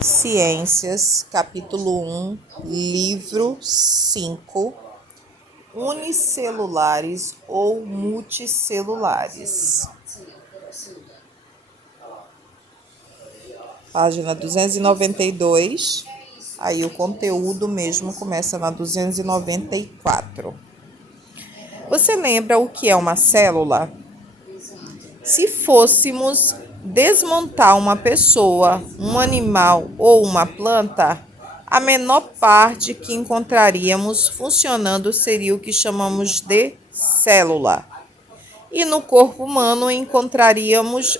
Ciências, capítulo 1, livro 5, unicelulares ou multicelulares. Página 292, aí o conteúdo mesmo começa na 294. Você lembra o que é uma célula? Se fôssemos desmontar uma pessoa, um animal ou uma planta, a menor parte que encontraríamos funcionando seria o que chamamos de célula. E no corpo humano encontraríamos.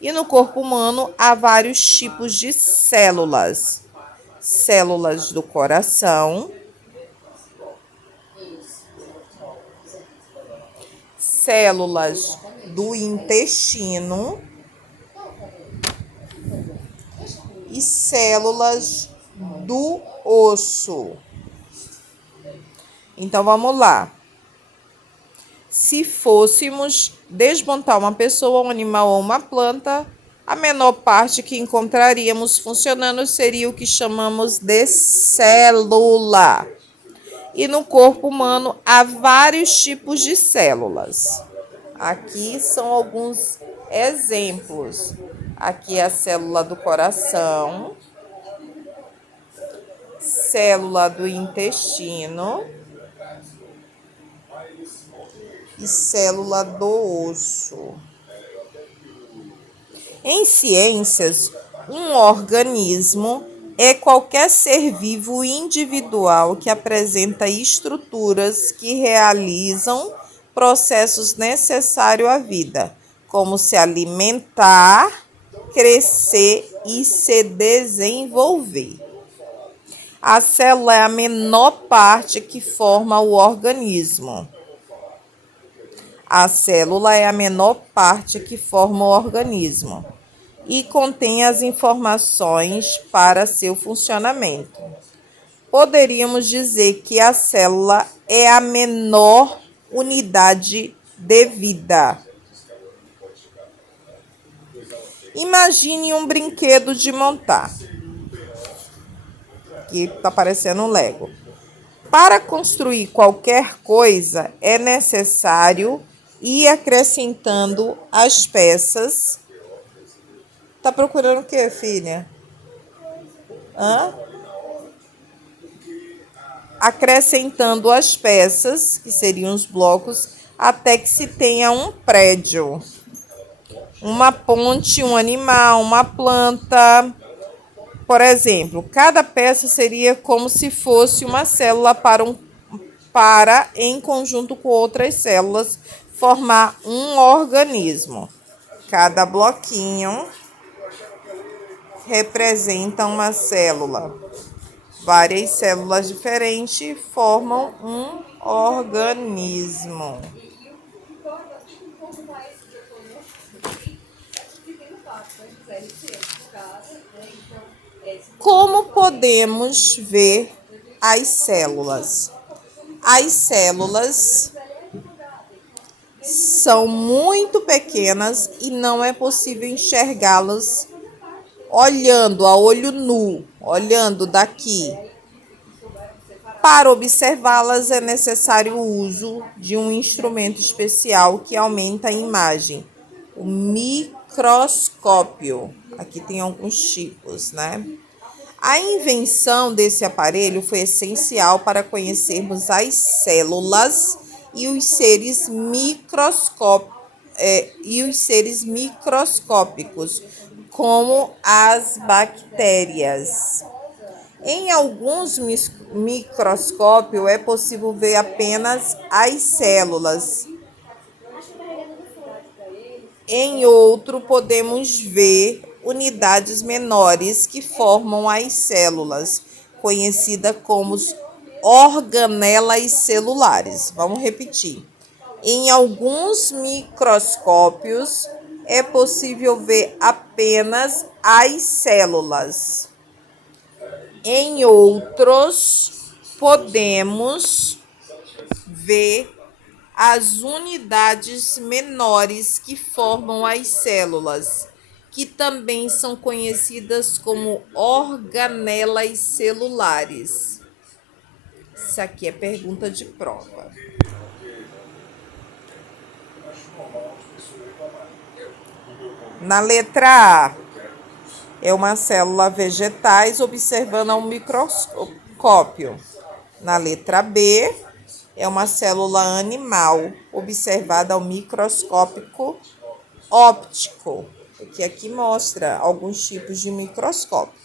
E no corpo humano há vários tipos de células: células do coração, células do intestino e células do osso. Então vamos lá. Se fôssemos desmontar uma pessoa, um animal ou uma planta, a menor parte que encontraríamos funcionando seria o que chamamos de célula. E no corpo humano há vários tipos de células. Aqui são alguns exemplos. Aqui é a célula do coração, célula do intestino e célula do osso. Em ciências, um organismo é qualquer ser vivo individual que apresenta estruturas que realizam processos necessários à vida, como se alimentar, crescer e se desenvolver. A célula é a menor parte que forma o organismo. A célula é a menor parte que forma o organismo e contém as informações para seu funcionamento. Poderíamos dizer que a célula é a menor unidade de vida. Imagine um brinquedo de montar, que está parecendo um Lego. Para construir qualquer coisa, é necessário ir acrescentando as peças. Tá procurando o quê, filha? Acrescentando as peças, que seriam os blocos, até que se tenha um prédio, uma ponte, um animal, uma planta. Por exemplo, cada peça seria como se fosse uma célula para, em conjunto com outras células, formar um organismo. Cada bloquinho representa uma célula. Várias células diferentes formam um organismo. Como podemos ver as células? As células são muito pequenas e não é possível enxergá-las olhando a olho nu, olhando daqui. Para observá-las é necessário o uso de um instrumento especial que aumenta a imagem, o microscópio. Aqui tem alguns tipos, né? A invenção desse aparelho foi essencial para conhecermos as células e os seres microscópicos, como as bactérias. Em alguns microscópios é possível ver apenas as células. Em outro podemos ver unidades menores que formam as células, conhecidas como organelas celulares. Vamos repetir. Em alguns microscópios é possível ver apenas as células. Em outros podemos ver as unidades menores que formam as células, que também são conhecidas como organelas celulares? Isso aqui é pergunta de prova. Na letra A, é uma célula vegetais observando ao microscópio. Na letra B, é uma célula animal observada ao microscópio óptico, que aqui mostra alguns tipos de microscópio.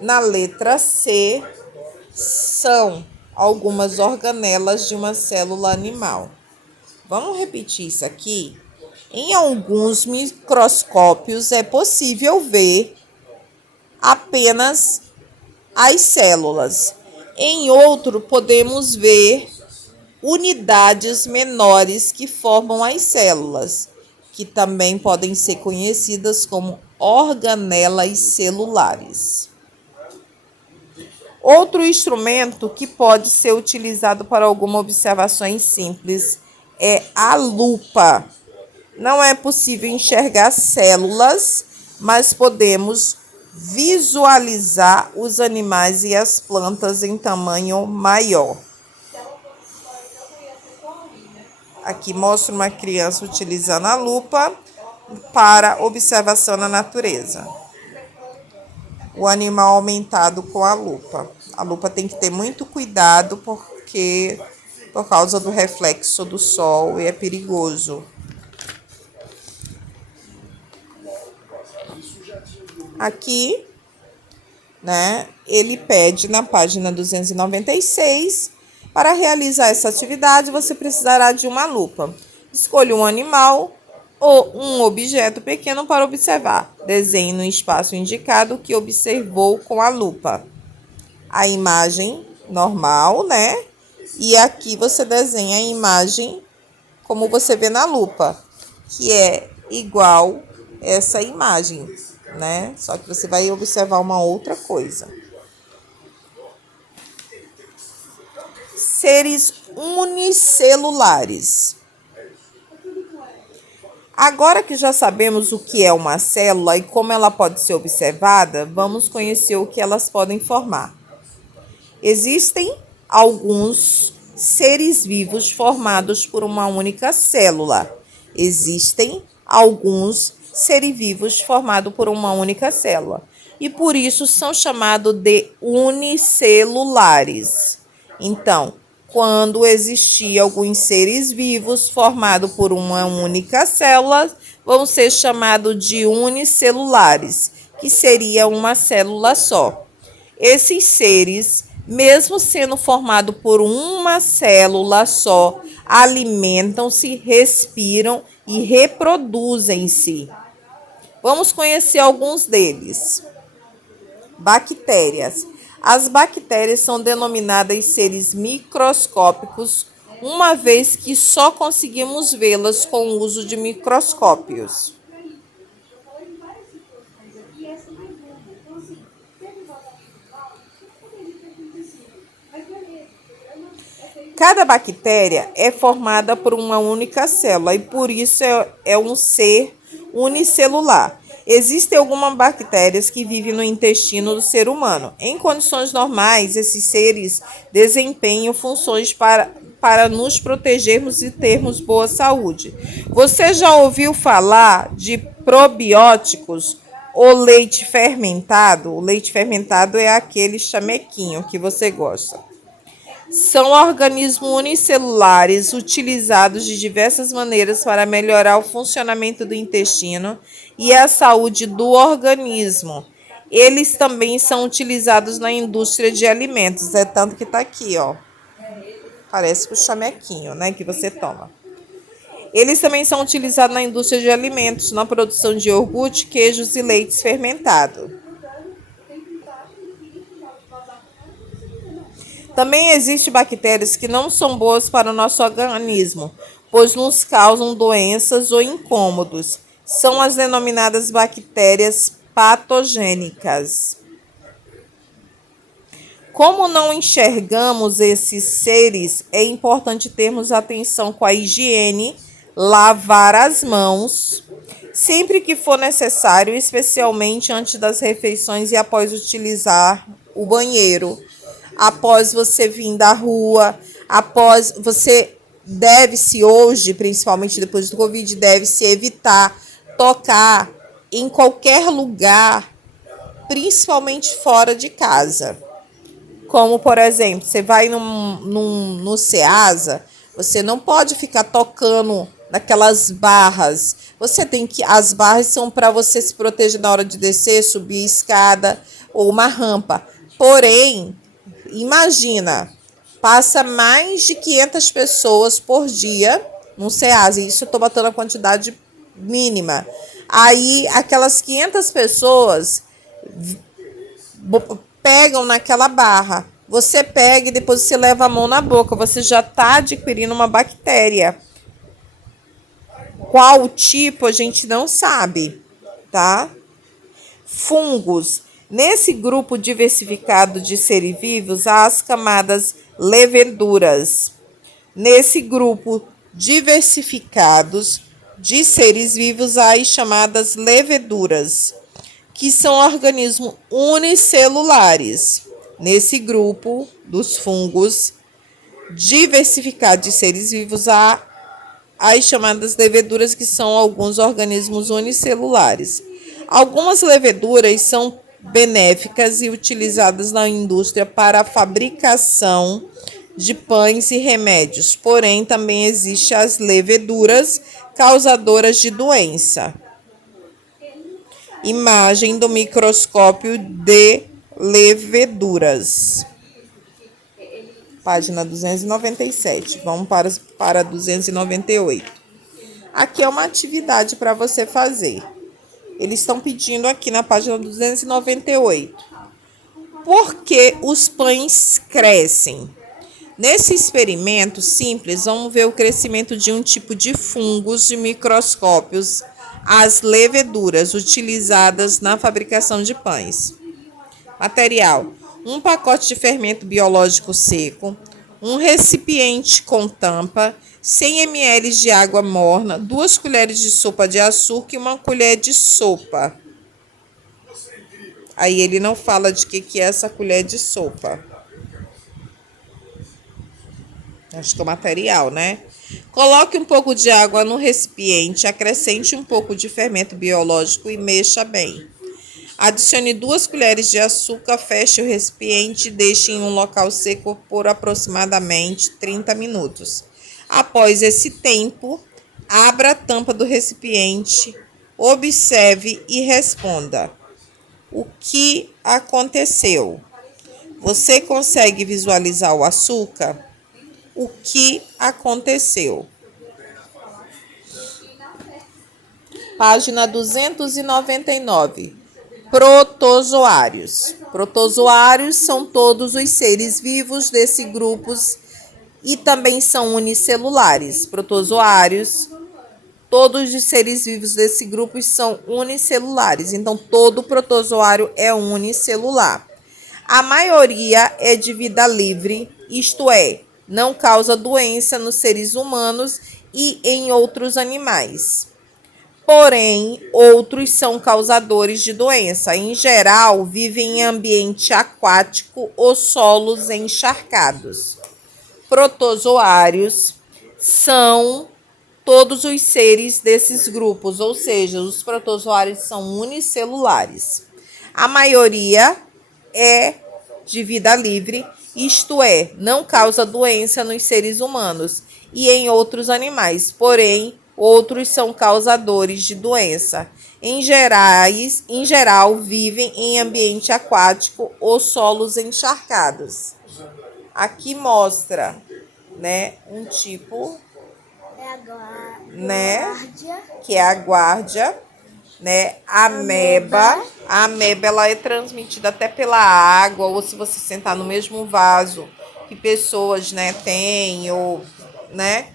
Na letra C, são algumas organelas de uma célula animal. Vamos repetir isso aqui? Em alguns microscópios é possível ver apenas as células. Em outro, podemos ver unidades menores que formam as células, que também podem ser conhecidas como organelas celulares. Outro instrumento que pode ser utilizado para algumas observações simples é a lupa. Não é possível enxergar células, mas podemos visualizar os animais e as plantas em tamanho maior. Aqui mostra uma criança utilizando a lupa para observação na natureza. O animal aumentado com a lupa. A lupa tem que ter muito cuidado por causa do reflexo do sol e é perigoso. Aqui, ele pede na página 296, para realizar essa atividade, você precisará de uma lupa. Escolha um animal ou um objeto pequeno para observar. Desenhe no espaço indicado o que observou com a lupa. A imagem normal, E aqui você desenha a imagem como você vê na lupa, que é igual essa imagem, Só que você vai observar uma outra coisa. Seres unicelulares. Agora que já sabemos o que é uma célula e como ela pode ser observada, vamos conhecer o que elas podem formar. Existem alguns seres vivos formados por uma única célula. Existem alguns seres vivos formados por uma única célula. E por isso são chamados de unicelulares. Então, quando existir alguns seres vivos formados por uma única célula, vão ser chamados de unicelulares, que seria uma célula só. Esses seres, mesmo sendo formados por uma célula só, alimentam-se, respiram e reproduzem-se. Vamos conhecer alguns deles. Bactérias. As bactérias são denominadas seres microscópicos, uma vez que só conseguimos vê-las com o uso de microscópios. Cada bactéria é formada por uma única célula e por isso é um ser unicelular. Existem algumas bactérias que vivem no intestino do ser humano. Em condições normais, esses seres desempenham funções para nos protegermos e termos boa saúde. Você já ouviu falar de probióticos ou leite fermentado? O leite fermentado é aquele chamequinho que você gosta. São organismos unicelulares utilizados de diversas maneiras para melhorar o funcionamento do intestino e a saúde do organismo. Eles também são utilizados na indústria de alimentos. É tanto que está aqui, ó. Parece com o chamequinho, que você toma. Eles também são utilizados na indústria de alimentos, na produção de iogurte, queijos e leites fermentados. Também existem bactérias que não são boas para o nosso organismo, pois nos causam doenças ou incômodos. São as denominadas bactérias patogênicas. Como não enxergamos esses seres, é importante termos atenção com a higiene, lavar as mãos, sempre que for necessário, especialmente antes das refeições e após utilizar o banheiro. Após você vir da rua, após você deve-se hoje, principalmente depois do Covid, deve-se evitar tocar em qualquer lugar, principalmente fora de casa. Como, por exemplo, você vai no Ceasa, você não pode ficar tocando naquelas barras. Você tem que. As barras são para você se proteger na hora de descer, subir a escada ou uma rampa. Porém, imagina, passa mais de 500 pessoas por dia no Ceasa. Isso eu estou botando a quantidade mínima. Aí, aquelas 500 pessoas pegam naquela barra. Você pega e depois você leva a mão na boca. Você já está adquirindo uma bactéria. Qual o tipo a gente não sabe, tá? Fungos. Nesse grupo diversificado de seres vivos, há as camadas leveduras. Nesse grupo diversificados de seres vivos, há as chamadas leveduras, que são organismos unicelulares. Nesse grupo dos fungos diversificados de seres vivos, há as chamadas leveduras, que são alguns organismos unicelulares. Algumas leveduras são benéficas e utilizadas na indústria para a fabricação de pães e remédios. Porém, também existem as leveduras causadoras de doença. Imagem do microscópio de leveduras. Página 297. Vamos para 298. Aqui é uma atividade para você fazer. Eles estão pedindo aqui na página 298. Por que os pães crescem? Nesse experimento simples, vamos ver o crescimento de um tipo de fungos de microscópios, as leveduras utilizadas na fabricação de pães. Material: um pacote de fermento biológico seco, um recipiente com tampa, 100 ml de água morna, 2 colheres de sopa de açúcar e 1 colher de sopa. Aí ele não fala de que é essa colher de sopa. Acho que é o material, né? Coloque um pouco de água no recipiente, acrescente um pouco de fermento biológico e mexa bem. Adicione 2 colheres de açúcar, feche o recipiente e deixe em um local seco por aproximadamente 30 minutos. Após esse tempo, abra a tampa do recipiente, observe e responda: o que aconteceu? Você consegue visualizar o açúcar? O que aconteceu? Página 299. Protozoários. Protozoários são todos os seres vivos desse grupo e também são unicelulares. Protozoários, todos os seres vivos desse grupo são unicelulares. Então, todo protozoário é unicelular. A maioria é de vida livre, isto é, não causa doença nos seres humanos e em outros animais. Porém, outros são causadores de doença. Em geral, vivem em ambiente aquático ou solos encharcados. Protozoários são todos os seres desses grupos, ou seja, os protozoários são unicelulares. A maioria é de vida livre, isto é, não causa doença nos seres humanos e em outros animais, porém, outros são causadores de doença. Em geral, vivem em ambiente aquático ou solos encharcados. Aqui mostra, né, um tipo, né, que é a guardia, né, ameba. A ameba, ela é transmitida até pela água, ou se você sentar no mesmo vaso que pessoas, né, têm, ou, né,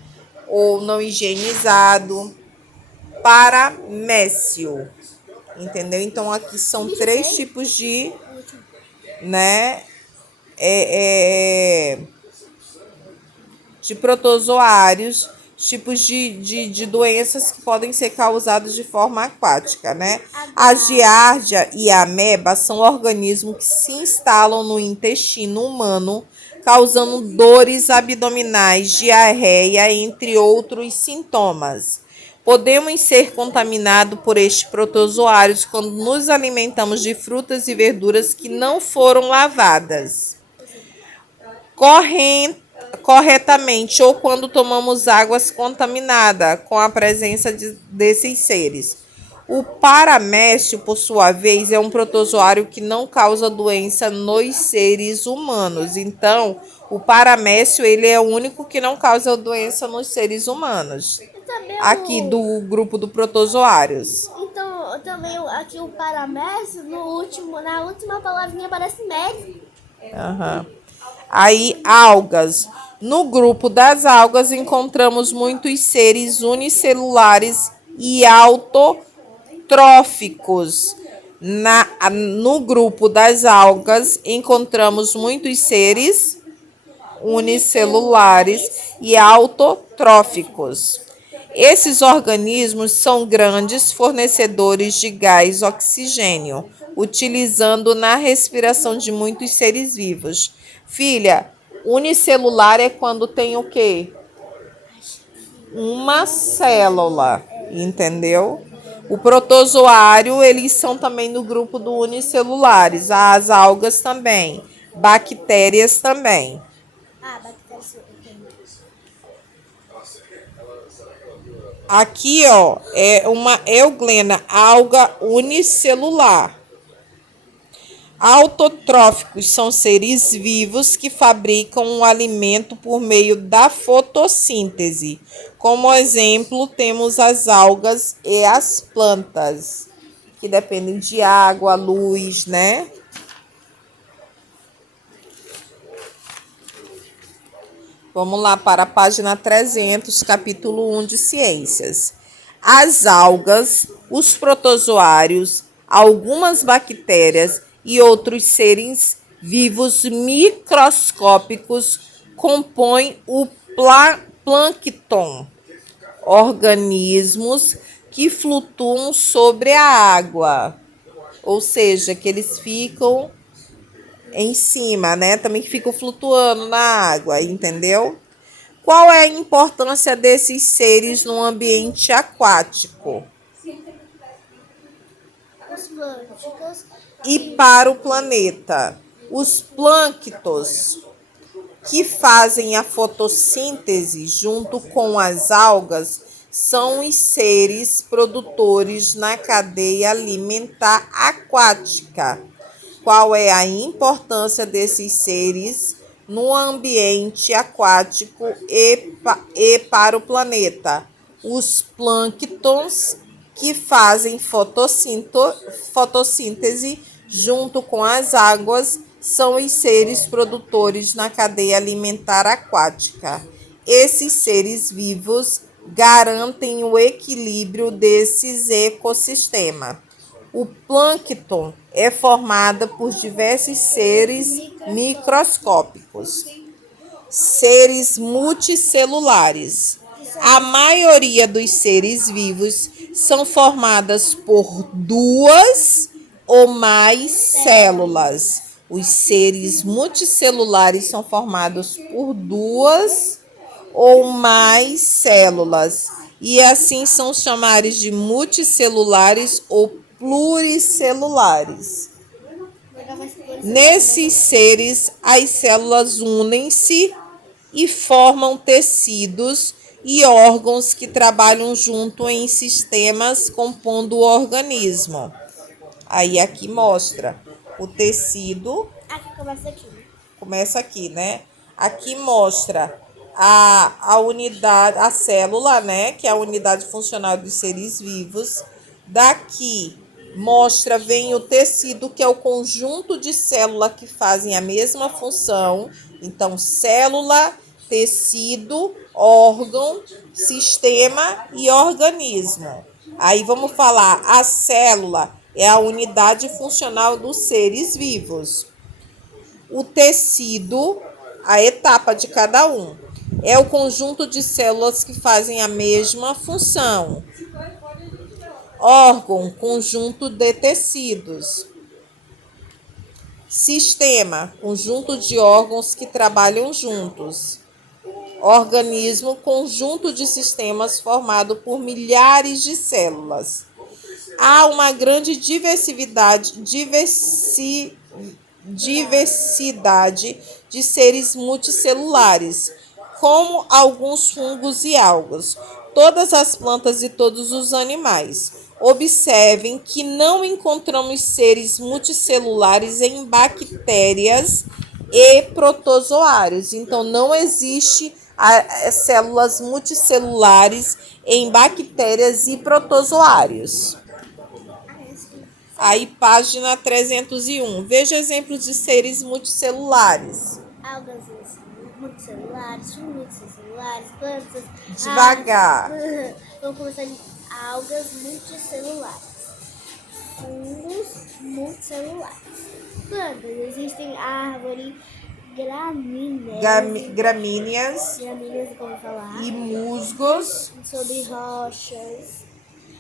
ou não higienizado. Paramécio, entendeu? Então, aqui são 3 tipos de, né, de protozoários tipos de doenças que podem ser causadas de forma aquática, né? A giardia e a ameba são organismos que se instalam no intestino humano, causando dores abdominais, diarreia, entre outros sintomas. Podemos ser contaminados por estes protozoários quando nos alimentamos de frutas e verduras que não foram lavadas corretamente ou quando tomamos águas contaminadas com a presença desses seres. O paramécio, por sua vez, é um protozoário que não causa doença nos seres humanos. Então, o paramécio ele é o único que não causa doença nos seres humanos. Aqui do grupo do protozoários. Então, também aqui o paramécio, na última palavrinha parece médio. Uhum. Aí, algas. No grupo das algas encontramos muitos seres unicelulares e autotróficos. No grupo das algas encontramos muitos seres unicelulares e autotróficos. Esses organismos são grandes fornecedores de gás oxigênio, utilizando na respiração de muitos seres vivos. Filha, unicelular é quando tem o quê? Uma célula, entendeu? O protozoário, eles são também no grupo do unicelulares. As algas também. Bactérias também. Bactérias. Aqui, ó, é uma euglena, alga unicelular. Autotróficos são seres vivos que fabricam um alimento por meio da fotossíntese. Como exemplo, temos as algas e as plantas, que dependem de água, luz, né? Vamos lá para a página 300, capítulo 1 de Ciências. As algas, os protozoários, algumas bactérias e outros seres vivos microscópicos compõem o plâncton, organismos que flutuam sobre a água, ou seja, que eles ficam em cima, né? Também que ficam flutuando na água, entendeu? Qual é a importância desses seres no ambiente aquático? Os plânticos. E para o planeta? Os plânctons, que fazem a fotossíntese junto com as algas, são os seres produtores na cadeia alimentar aquática. Qual é a importância desses seres no ambiente aquático e para o planeta? Os plânctons, que fazem fotossíntese junto com as águas, são os seres produtores na cadeia alimentar aquática. Esses seres vivos garantem o equilíbrio desses ecossistemas. O plâncton é formado por diversos seres microscópicos, seres multicelulares. A maioria dos seres vivos são formadas por duas ou mais células. Os seres multicelulares são formados por duas ou mais células e assim são chamados de multicelulares ou pluricelulares. Nesses seres, as células unem-se e formam tecidos e órgãos que trabalham junto em sistemas compondo o organismo. Aí aqui mostra o tecido. Começa aqui, né? Aqui mostra a unidade, a célula, né? Que é a unidade funcional dos seres vivos. Daqui vem o tecido, que é o conjunto de células que fazem a mesma função. Então, célula, tecido, órgão, sistema e organismo. Aí vamos falar, a célula é a unidade funcional dos seres vivos. O tecido, a etapa de cada um. é o conjunto de células que fazem a mesma função. Órgão, conjunto de tecidos. Sistema, conjunto de órgãos que trabalham juntos. Organismo, conjunto de sistemas formado por milhares de células. Há uma grande diversidade de seres multicelulares, como alguns fungos e algas, todas as plantas e todos os animais. Observem que não encontramos seres multicelulares em bactérias e protozoários. Então, não existe células multicelulares em bactérias e protozoários. Aí, página 301. Veja exemplos de seres multicelulares. Algas multicelulares, fungos multicelulares, plantas. Devagar. Vamos começar de algas multicelulares. Fungos multicelulares. Plantas. Existem árvores gramíneas. Gramíneas. Gramíneas, como falar. E musgos. Sobre rochas.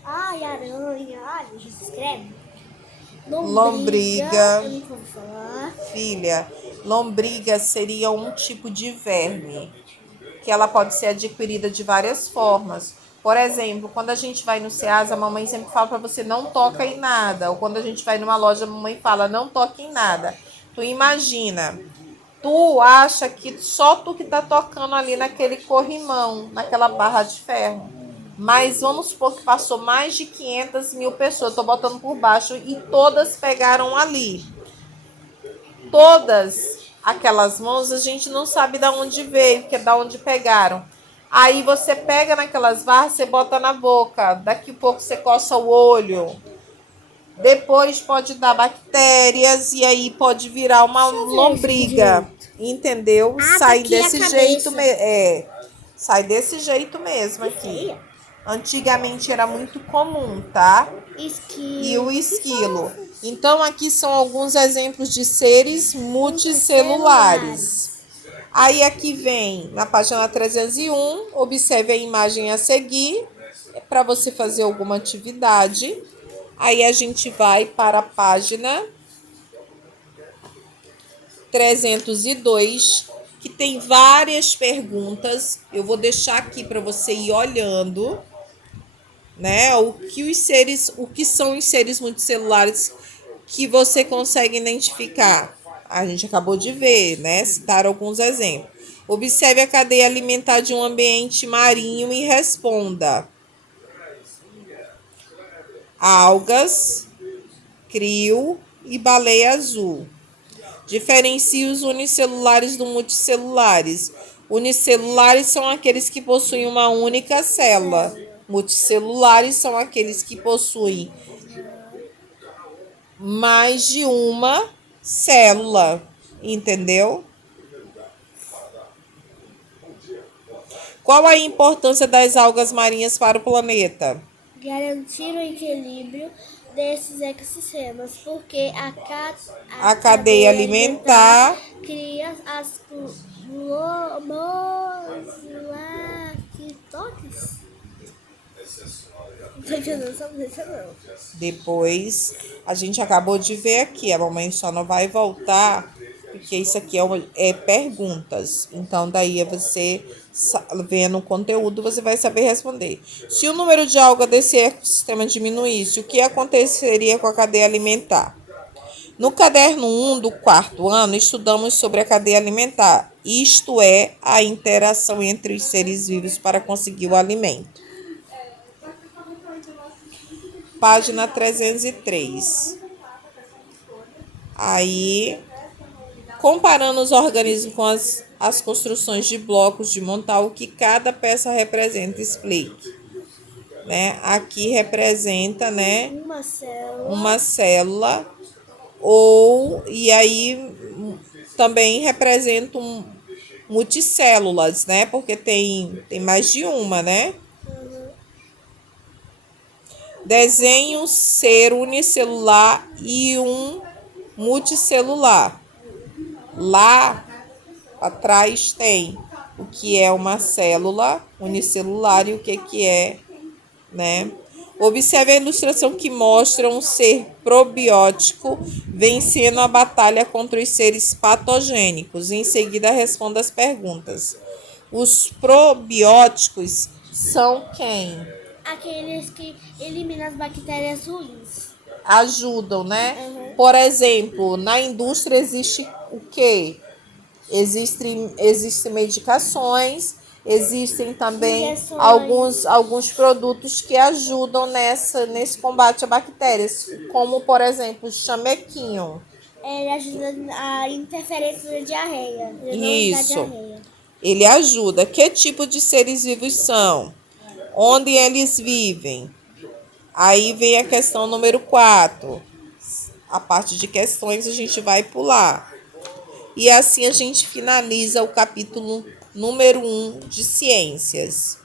Ai, aranha. Ai, a gente escreve. Lombriga. Eu nunca ouvi falar. Filha, lombriga seria um tipo de verme que ela pode ser adquirida de várias formas. Por exemplo, quando a gente vai no Ceasa, a mamãe sempre fala para você não toca em nada. Ou quando a gente vai numa loja, a mamãe fala não toque em nada. Tu imagina, tu acha que só tu que tá tocando ali naquele corrimão, naquela barra de ferro. Mas vamos supor que passou mais de 500 mil pessoas, estou botando por baixo, e todas pegaram ali. Todas aquelas mãos a gente não sabe de onde veio, que é de onde pegaram. Aí você pega naquelas barras, você bota na boca, daqui a pouco você coça o olho. Depois pode dar bactérias e aí pode virar uma lombriga, entendeu? Sai desse jeito, sai desse jeito mesmo aqui. Antigamente era muito comum, tá? Esquilo. E o esquilo. Então, aqui são alguns exemplos de seres multicelulares. Aí, aqui vem, na página 301, observe a imagem a seguir, para você fazer alguma atividade. Aí, a gente vai para a página 302, que tem várias perguntas. Eu vou deixar aqui para você ir olhando, né? O que são os seres multicelulares que você consegue identificar. A gente acabou de ver, né? Citar alguns exemplos. Observe a cadeia alimentar de um ambiente marinho e responda. Algas, crio e baleia azul. Diferencie os unicelulares dos multicelulares. Unicelulares são aqueles que possuem uma única célula. Multicelulares são aqueles que possuem mais de uma célula, entendeu? Qual a importância das algas marinhas para o planeta? Garantir o equilíbrio desses ecossistemas, porque a cadeia alimentar cria as moslactoques. Não tô entendendo sobre isso, não. Depois, a gente acabou de ver aqui, a mamãe só não vai voltar, porque isso aqui é perguntas. Então, daí você vendo o conteúdo, você vai saber responder. Se o número de algas desse ecossistema diminuísse, o que aconteceria com a cadeia alimentar? No caderno 1 do 4º ano, estudamos sobre a cadeia alimentar, isto é, a interação entre os seres vivos para conseguir o alimento. Página 303. Aí, comparando os organismos com as construções de blocos de montar, o que cada peça representa, explique. Né? Aqui representa, né, uma célula, e aí também representa multicélulas, né? Porque tem mais de uma, né? Desenhe um ser unicelular e um multicelular. Lá atrás tem o que é uma célula unicelular e o que é, né? Observe a ilustração que mostra um ser probiótico vencendo a batalha contra os seres patogênicos. Em seguida, responda as perguntas. Os probióticos são quem? Aqueles que eliminam as bactérias ruins. Ajudam, né? Uhum. Por exemplo, na indústria existe o quê? Existem medicações, existem também Injeções. alguns produtos que ajudam nesse combate a bactérias, como, por exemplo, o chamequinho. Ele ajuda a interferência da diarreia. Da Isso, diarreia. ele ajuda. Que tipo de seres vivos são? Onde eles vivem? Aí vem a questão número 4. A parte de questões a gente vai pular. E assim a gente finaliza o capítulo número 1 de ciências.